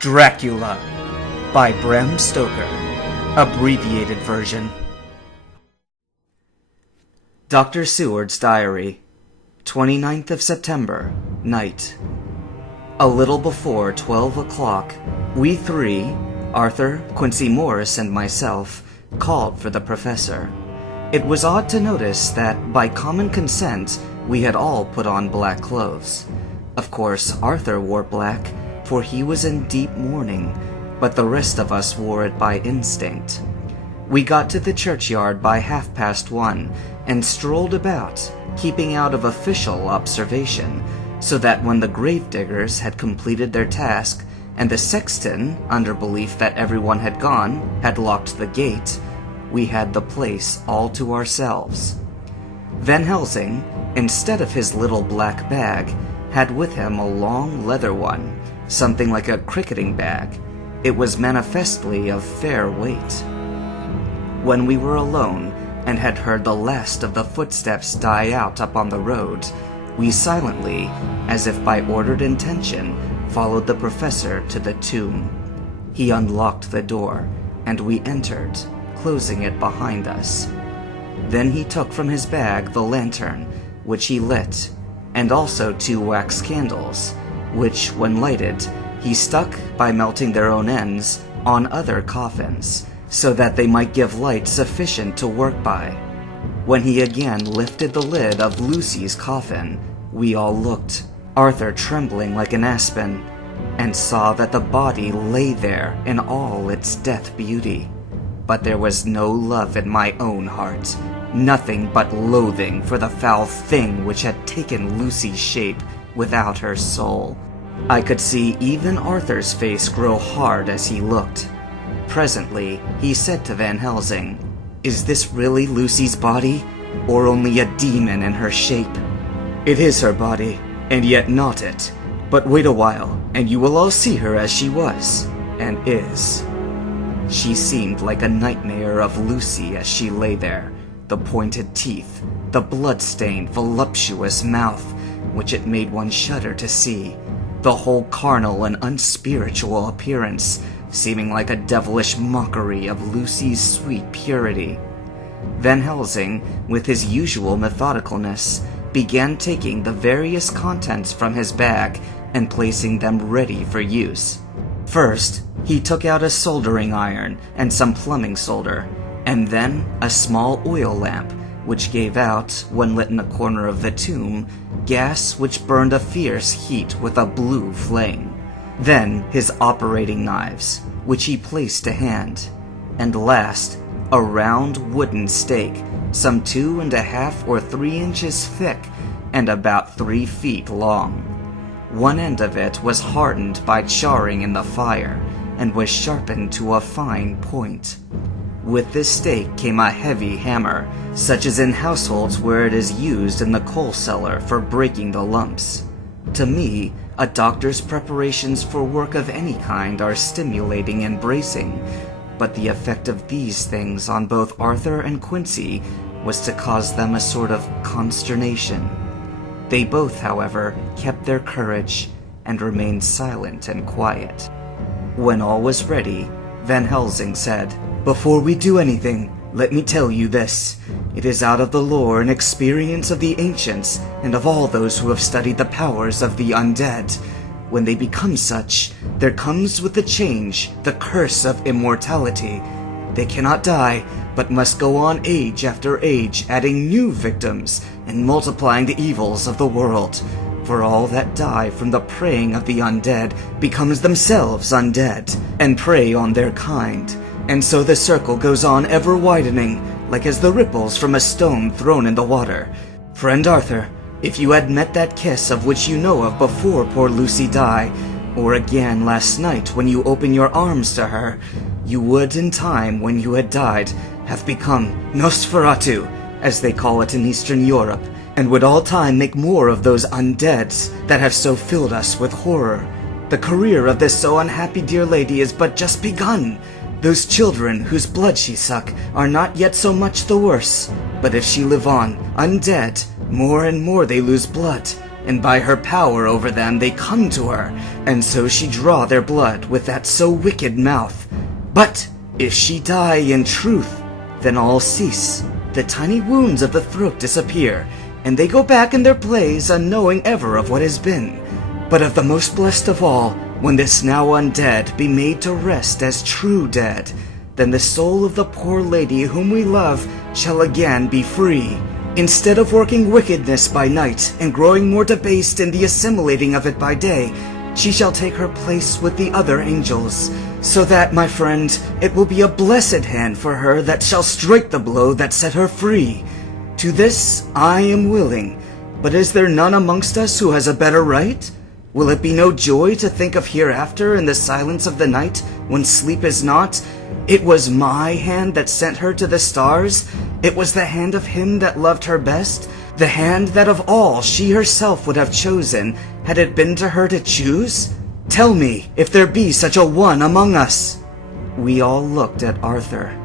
Dracula by Bram Stoker. Abbreviated version. Dr. Seward's Diary, 29th of September, night. A little before 12 o'clock, we three, Arthur, Quincy Morris, and myself, called for the professor. It was odd to notice that, by common consent, we had all put on black clothes. Of course, Arthur wore black, for he was in deep mourning, but the rest of us wore it by instinct. We got to the churchyard by 1:30 and strolled about, keeping out of official observation, so that when the gravediggers had completed their task and the sexton, under belief that everyone had gone, had locked the gate, we had the place all to ourselves. Van Helsing, instead of his little black bag, had with him a long leather one, something like a cricketing bag. It was manifestly of fair weight. When we were alone and had heard the last of the footsteps die out up on the road, we silently, as if by ordered intention, followed the professor to the tomb. He unlocked the door, and we entered, closing it behind us. Then he took from his bag the lantern, which he lit, and also 2 wax candles, which, when lighted, he stuck, by melting their own ends, on other coffins, so that they might give light sufficient to work by. When he again lifted the lid of Lucy's coffin, we all looked, Arthur trembling like an aspen, and saw that the body lay there in all its death beauty. But there was no love in my own heart, nothing but loathing for the foul thing which had taken Lucy's shape without her soul. I could see even Arthur's face grow hard as he looked. Presently, he said to Van Helsing, "Is this really Lucy's body, or only a demon in her shape?" "It is her body, and yet not it. But wait a while, and you will all see her as she was, and is." She seemed like a nightmare of Lucy as she lay there, the pointed teeth, the blood-stained, voluptuous mouth, which it made one shudder to see, the whole carnal and unspiritual appearance seeming like a devilish mockery of Lucy's sweet purity. Van Helsing, with his usual methodicalness, began taking the various contents from his bag and placing them ready for use. First, he took out a soldering iron and some plumbing solder, and then a small oil lamp, which gave out, when lit in a corner of the tomb, gas which burned a fierce heat with a blue flame. Then his operating knives, which he placed to hand, and last, a round wooden stake, some 2.5 or 3 inches thick and about 3 feet long. One end of it was hardened by charring in the fire, and was sharpened to a fine point. With this stake came a heavy hammer, such as in households where it is used in the coal cellar for breaking the lumps. To me, a doctor's preparations for work of any kind are stimulating and bracing, but the effect of these things on both Arthur and Quincy was to cause them a sort of consternation. They both, however, kept their courage and remained silent and quiet. When all was ready, Van Helsing said, "Before we do anything, let me tell you this. It is out of the lore and experience of the ancients and of all those who have studied the powers of the undead. When they become such, there comes with the change the curse of immortality. They cannot die, but must go on age after age, adding new victims and multiplying the evils of the world. For all that die from the preying of the undead becomes themselves undead, and prey on their kind. And so the circle goes on ever widening, like as the ripples from a stone thrown in the water. Friend Arthur, if you had met that kiss of which you know of before poor Lucy died, or again last night when you opened your arms to her, you would in time when you had died have become Nosferatu, as they call it in Eastern Europe, and would all time make more of those undeads that have so filled us with horror. The career of this so unhappy dear lady is but just begun. Those children whose blood she suck are not yet so much the worse, but if she live on, undead, more and more they lose blood, and by her power over them they come to her, and so she draw their blood with that so wicked mouth. But if she die in truth, then all cease. The tiny wounds of the throat disappear, and they go back in their place unknowing ever of what has been. But of the most blessed of all, when this now undead be made to rest as true dead, then the soul of the poor lady whom we love shall again be free. Instead of working wickedness by night and growing more debased in the assimilating of it by day, she shall take her place with the other angels, so that, my friend, it will be a blessed hand for her that shall strike the blow that set her free. To this I am willing, but is there none amongst us who has a better right? Will it be no joy to think of hereafter in the silence of the night, when sleep is not? It was my hand that sent her to the stars. It was the hand of him that loved her best, the hand that of all she herself would have chosen, had it been to her to choose? Tell me if there be such a one among us. We all looked at Arthur.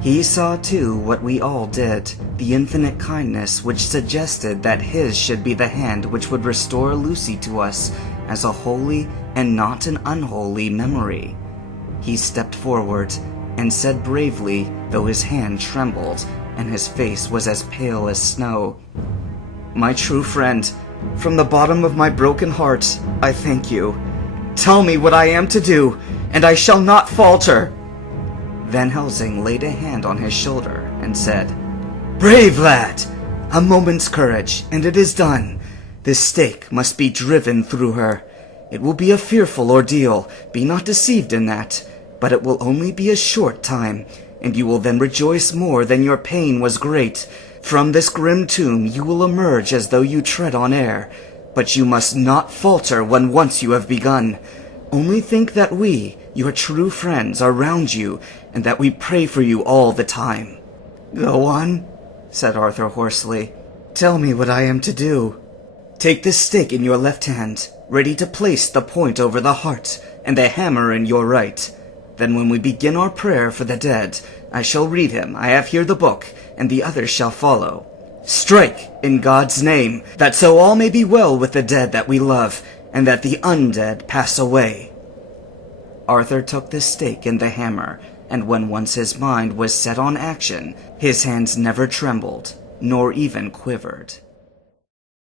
He saw too what we all did, the infinite kindness which suggested that his should be the hand which would restore Lucy to us as a holy and not an unholy memory. He stepped forward and said bravely, though his hand trembled and his face was as pale as snow, "My true friend, from the bottom of my broken heart, I thank you. Tell me what I am to do, and I shall not falter." Van Helsing laid a hand on his shoulder and said, "Brave lad! A moment's courage, and it is done. This stake must be driven through her. It will be a fearful ordeal, be not deceived in that, but it will only be a short time, and you will then rejoice more than your pain was great. From this grim tomb you will emerge as though you tread on air, but you must not falter when once you have begun. Only think that we, your true friends, are round you, and that we pray for you all the time." "Go on," said Arthur hoarsely. "Tell me what I am to do." "Take this stick in your left hand, ready to place the point over the heart, and the hammer in your right. Then when we begin our prayer for the dead, I shall read him, I have here the book, and the others shall follow. Strike, in God's name, that so all may be well with the dead that we love, and that the undead pass away." Arthur took the stake and the hammer, and when once his mind was set on action, his hands never trembled, nor even quivered.